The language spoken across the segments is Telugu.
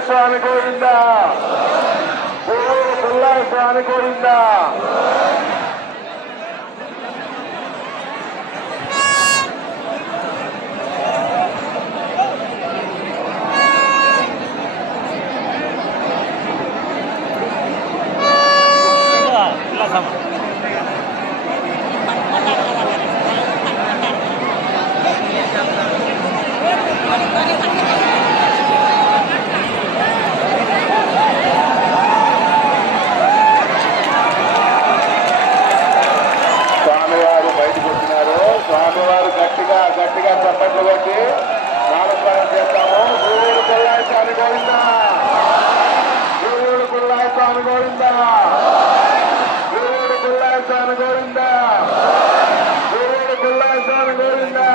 స్వామి గోవింద దేవుడు పుల్లాయ స్వామి గోవింద சாமி கோவிந்தா குருவுக்குள்ள சாமி கோவிந்தா குருவுக்குள்ள சாமி கோவிந்தா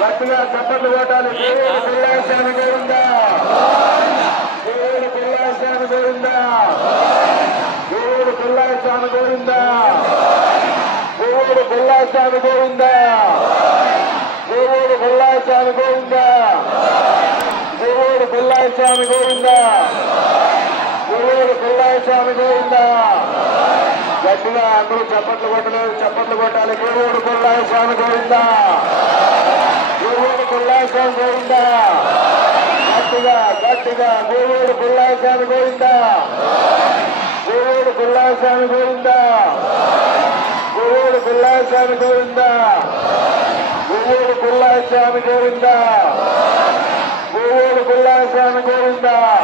గట్టిగా చప్పట్లు కొట్టాలి గురువుడు పిల్లాశామి గోవిందా గురువుడు పిల్లాశామి గోవిందా గురువుడు పిల్లాశామి గోవిందా గురువుడు పిల్లాశామి గోవిందా గురువుడు పిల్లాశామి గోవిందా గురువుడు పిల్లాశామి స్వామి ఇంత గట్టిగా అందరూ చప్పట్లు కొట్టలేదు చప్పట్లు కొట్టాలి. గురువుడు కొల్లాయ స్వామి గోవిందా. గురువుడు కొల్లాయ స్వామి గోవిందా. గట్టిగా గట్టిగా గురువుడు కొల్లాయ స్వామి గోవిందా. గురువుడు కొల్లాయ స్వామి గోవిందా. గురువుడు కొల్లాయ స్వామి గోవిందా. గురువుడు కొల్లాయ స్వామి గోవిందా. గురువుడు కొల్లాయ స్వామి గోవిందా.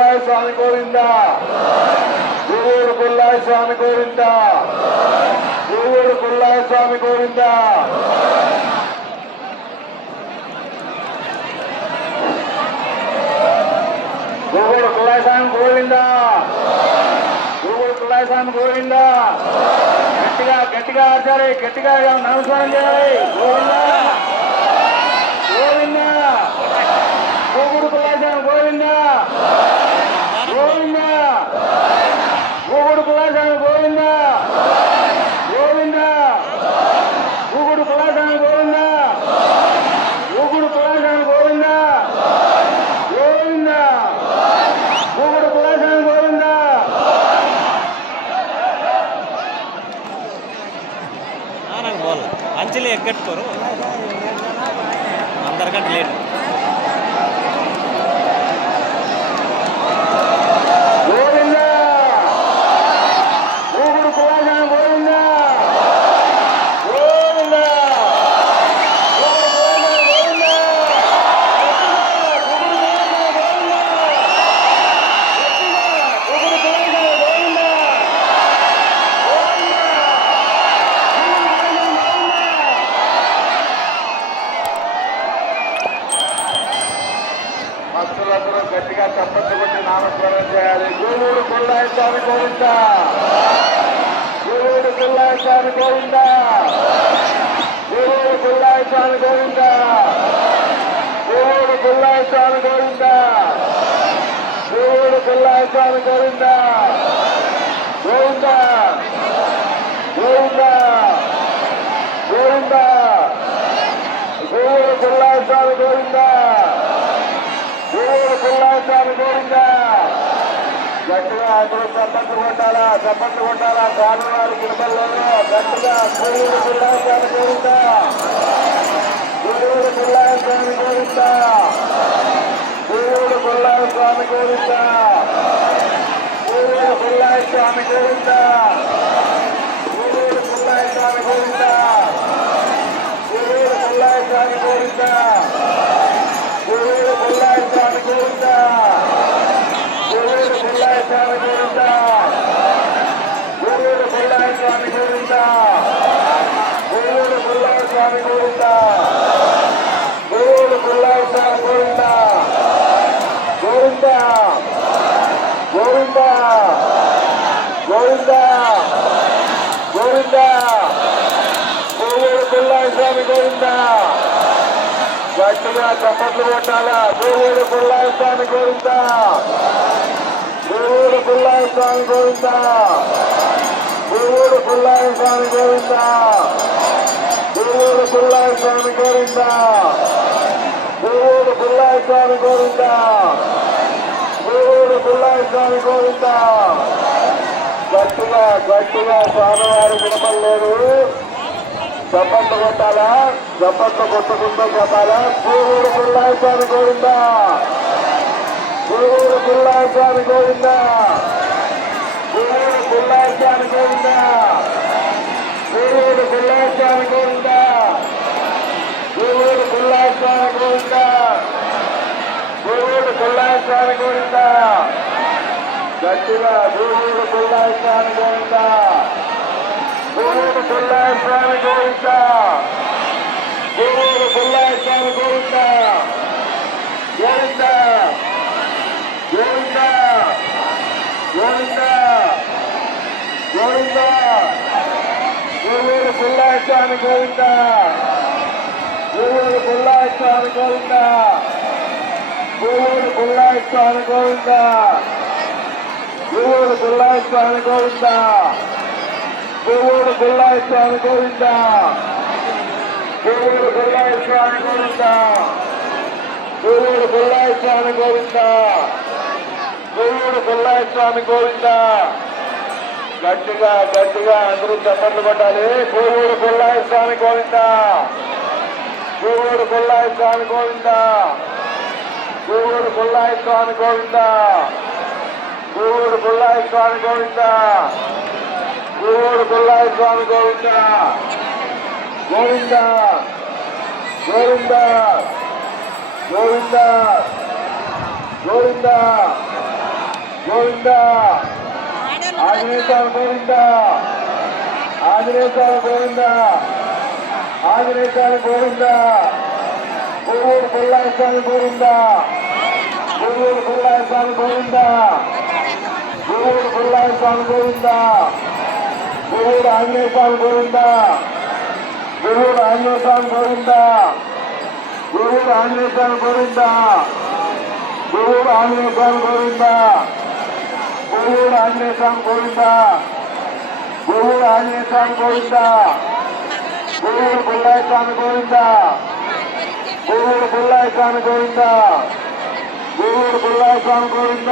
బుల్లాయ స్వామి గోవిందా? గూడూరు బుల్లాయ స్వామి గోవిందా? గూడూరు బుల్లాయ స్వామి గోవిందా? గూడూరు బుల్లాయ స్వామి గోవిందా? గూడూరు బుల్లాయ స్వామి గోవిందా? గట్టిగా గట్టిగా ఆచారే గట్టిగా నమస్కారం చేయాలి. గోవిందా? ఎగ్గట్టుకోరు. అందరికంటే లేట్. కూడా గట్టిగా తప్పట్టు కొట్టి నామస్మరణ చేయాలి. గురువుడు కొల్లాయించాలి కోరిందా గురువుడు కొల్లాయించాలి కోరిందా గురువుడు కొల్లాయించాలి కోరిందా గురువుడు కొల్లాయించాలి కోరిందా గురువుడు కొల్లాయించాలి కోరిందా గోవిందా గట్టిగా అందరూ చప్పట్లు కొట్టాలా చప్పట్లు కొట్టాలా కాదువారి గిరిపల్లలో గట్టిగా గురువులు పిల్లాయస్వామి గోవిందా గురువులు పిల్లాయస్వామి గోవిందా గురువులు పిల్లాయస్వామి గోవిందా! గోవిందా! గోవిందా! కోవూరు కుల్లాయస్వామి గోవిందా! గట్టిగా చప్పట్లు కొట్టాలా? కోవూరు కుల్లాయస్వామి గోవిందా! కోవూరు కుల్లాయస్వామి గోవిందా! కోవూరు కుల్లాయస్వామి గోవిందా! కోవూరు కుల్లాయస్వామి గోవిందా! కోవూరు కుల్లాయస్వామి గోవిందా! అబ్దుల్లా ఇస్లామి గోవింద గట్టిగా గట్టిగా స్వామివారి వినపం లేదు చప్పట్లు కొట్టాలా చప్పట్లు కొట్టుకుంటూ చెప్పాలా పూరూరు గుళ్ళాయి స్వామి గోవింద పూరూరు గుళ్ళాయి స్వామి గోవింద పూరూరు గుళ్ళాయి స్వామి గోవింద పూరూరు గుళ్ళాయి స్వామి గోవింద పూరూరు గుళ్ళాయి స్వామి గోవింద పూరూరు గుళ్ళాయి స్వామి గోవిందా గట్టిగా గూడూరు పుల్లాయ స్వామి గోవింద గూడూరు పుల్లాయ స్వామి గోవింద గూడూరు పుల్లాయ స్వామి గోవింద గోవింద గోవింద గోవింద గోవింద గూడూరు పుల్లాయ స్వామి గోవింద గూడూరు పుల్లాయ స్వామి గోవింద గూడూరు పుల్లాయ స్వామి గోవింద పువ్వుడు గుల్లాయిస్తాను గోవింద. పువ్వుడు గుల్లాయిస్తాను గోవింద. పువ్వుడు గుల్లాయిస్తాను గోవింద. పువ్వుడు గుల్లాయిస్తాను గోవింద. పువ్వుడు గుల్లాయిస్తాను గోవింద. గట్టిగా గట్టిగా అందరూ చప్పట్లు కొట్టాలి. పువ్వుడు గుల్లాయిస్తాను గోవింద. పువ్వుడు గుల్లాయిస్తాను గోవింద. పువ్వుడు గుల్లాయిస్తాను గోవిందా. స్వామి గోవింద గూడూరు పుల్లాయ స్వామి గోవింద గోవింద గోవింద గోవింద గోవింద గోవింద ఆంజనేయ స్వామి గోవింద ఆంజనేయ స్వామి గోవింద ఆంజనేయ స్వామి గోవింద గూడూరు పుల్లాయ స్వామి గోవింద గూడూరు పుల్లాయ స్వామి గోవింద గూడూరు పుల్లాయ స్వామి గోవింద గూడూరు ఆంజనేయ స్వామి గోవింద గూడూరు ఆంజనేయ స్వామి గోవింద గూడూరు ఆంజనేయ స్వామి గోవింద గూడూరు ఆంజనేయ స్వామి గోవింద గూడూరు ఆంజనేయ స్వామి గోవింద గూడూరు ఆంజనేయ స్వామి గోవింద గూడూరు పుల్లాయ స్వామి గోవింద గూడూరు పుల్లాయ స్వామి గోవింద గూడూరు పుల్లాయ స్వామి గోవింద